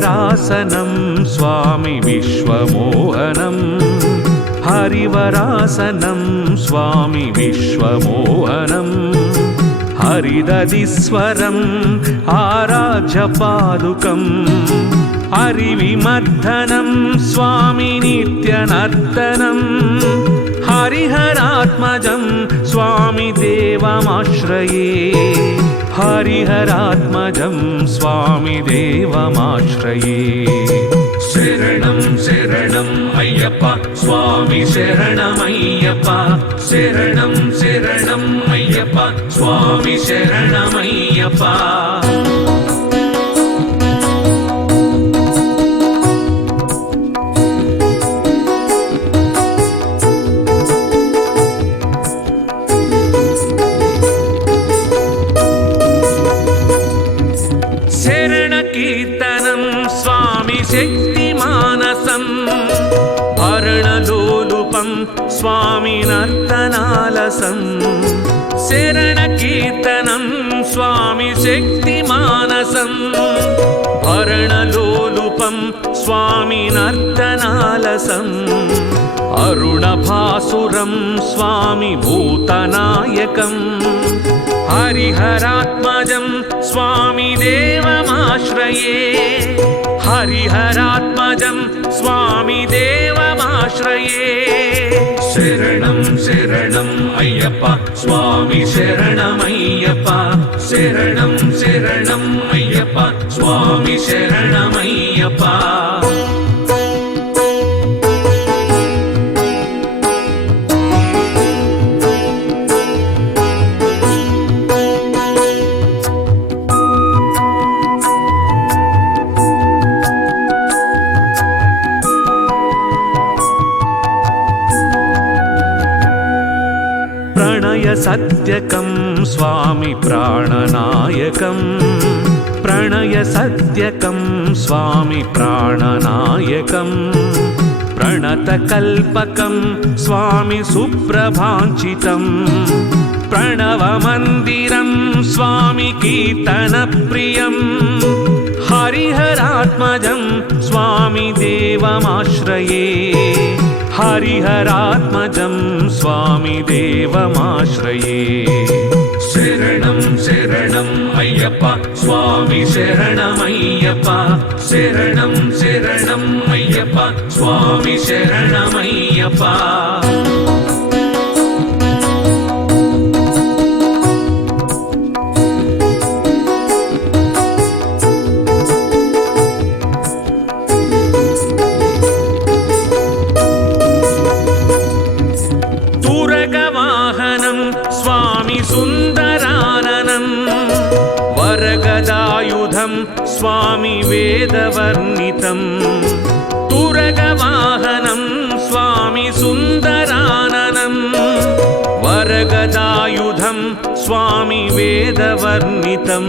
हरिवरासनं स्वामी विश्वमोहनं हरिवरासनं स्वामी विश्वमोहनं हरिदधिस्वरम् आराध्यपादुकम् हरिविमर्दनं स्वामी नित्यनर्तनं हरिहरात्मजं स्वामी देवमाश्रये हरिहरात्मजं स्वामी देवमाश्रये शरणं शरणं अय्यप्पा स्वामी शरणमय्यप्पा शरणं शरणं अय्यप्पा स्वामी शरणमय्यप्पा कीर्तनं स्वामी शक्तिमानसं भरणलोलुपं स्वामी नर्तनालसं शरणकीर्तनं स्वामी शक्तिमानसं भरणलोलुपं स्वामी नर्तनालसम् अरुणभासुरं स्वामी भूतनायकं हरिहरात्मजं स्वामी देवमाश्रये हरिहरात्मजं स्वामी देवमाश्रये शरणं शरणं अय्यप्पा स्वामी शरणमय्यप्पा शरणं शरणं अय्यप्पा स्वामी शरणमय्यप्पा प्रणय सत्यकं स्वामी प्राणनायकं प्रणय सत्यकं स्वामी प्राणनायकं प्रणतकल्पकं स्वामी सुप्रभाञ्चितं प्रणवमन्दिरं स्वामी कीर्तनप्रियं हरिहरात्मजं स्वामी देवमाश्रये हरिहरात्मजं स्वामी देवमाश्रये शरणं शरणं अय्यप्पा स्वामी शरणमय्यप्पा शरणं शरणं अय्यप्पा स्वामी शरणमय्यप्पा स्वामी सुन्दराननं वरगदायुधं स्वामी वेदवर्णितं तुरगवाहनं स्वामी सुन्दराननं वरगदायुधं स्वामी वेदवर्णितं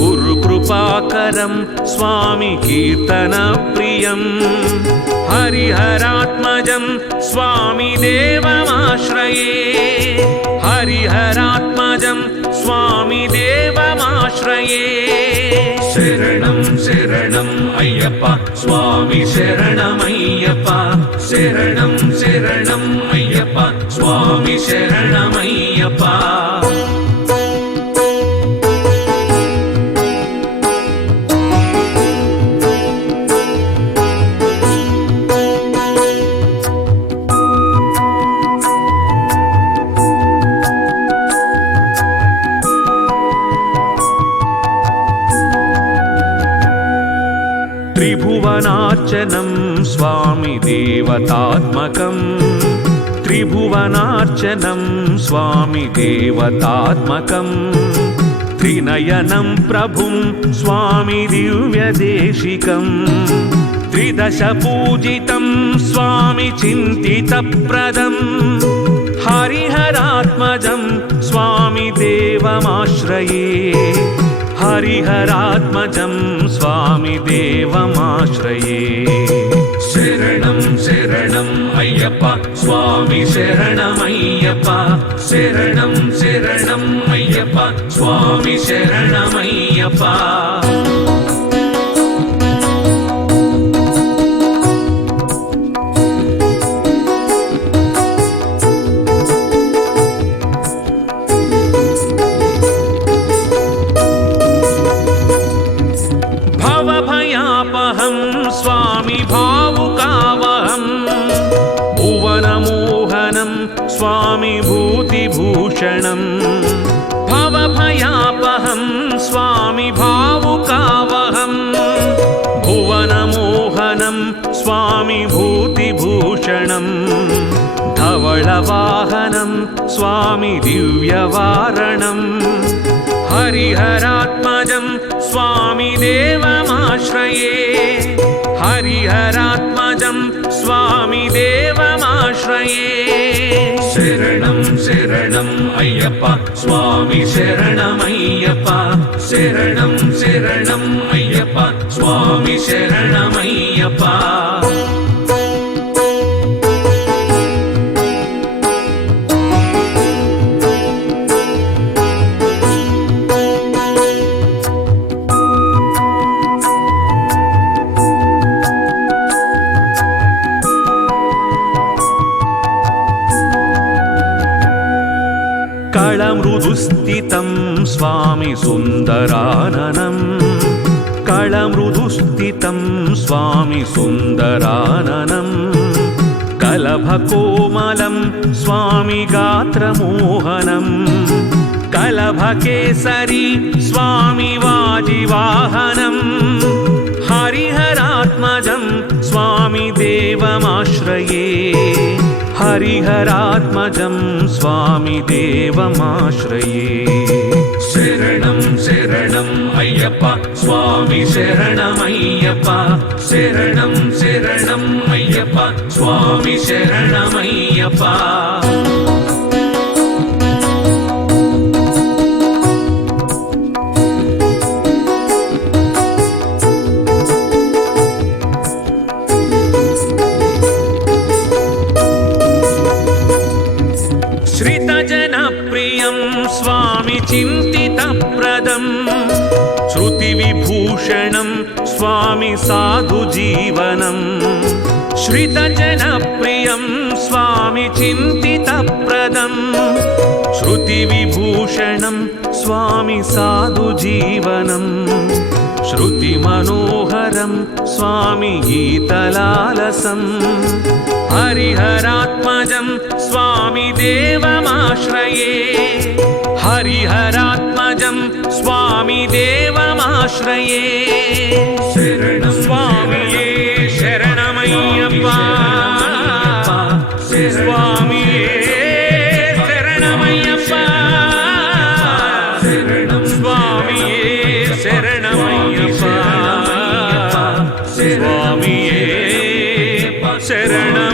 गुरुकृपाकरं स्वामी कीर्तनप्रियं हरिहरात्मजं स्वामी देवमाश्रये हरिहरात्मजं स्वामी देवमाश्रये शरणं शरणं अय्यप्पा स्वामी शरणमय्यप्पा शरणं शरणं अय्यप्पा स्वामी शरणमय्यप्पा त्रिभुवनार्चनं स्वामी देवतात्मकं त्रिभुवनार्चनं स्वामी देवतात्मकं त्रिनयनं प्रभुं स्वामी दिव्यदेशिकं त्रिदशपूजितं स्वामी चिन्तितप्रदं हरिहरात्मजं स्वामी देवमाश्रये हरिहरात्मजं स्वामी देवमाश्रये शरणं शरणं अय्यप्पा स्वामी शरणमय्यप्पा शरणं शरणं अय्यप्पा स्वामी शरणमय्यप्पा स्वामी भूतिभूषणम् भवभयापहं स्वामी भावुकावहम् भुवनमोहनं स्वामी भूतिभूषणम् धवळवाहनं स्वामी दिव्यवारणम् हरिहरात्मजं स्वामी देवमाश्रये हरिहरात्मजं स्वामी देवमाश्रये शरणं शरणं अय्यप्पा स्वामी शरणमय्यप्पा शरणं शरणं अय्यप्पा स्वामी शरणमय्यप्पा कळमृदुस्थितं स्वामी सुन्दराननं कळमृदुस्थितं स्वामी सुन्दराननं कलभकोमलं स्वामी गात्रमोहनं कलभकेसरी स्वामी वाजिवाहनं हरिहरात्मजं स्वामी देवमाश्रये हरिहरात्मजं स्वामी देवमाश्रये शरणं शरणं अय्यप्पा स्वामी शरणमय्यप्पा शरणं शरणं अय्यप्पा स्वामी शरणमय्यप्पा श्रितजनप्रियं स्वामी चिन्तितप्रदं श्रुतिविभूषणं स्वामी साधुजीवनं श्रितजनप्रियं स्वामी चिन्तितप्रदं श्रुतिविभूषणं स्वामी साधुजीवनं श्रुतिमनोहरं स्वामी गीतलालसं हरिहरात्मजं स्वामी देवमाश्रये हरिहरात्मजं स्वामी देवमाश्रये शरणं स्वामिये शरणमय्यप्पा स्वामिये शरणमय्यप्पा शरणं स्वामिये शरणमय्यप्पा स्वामिये शरण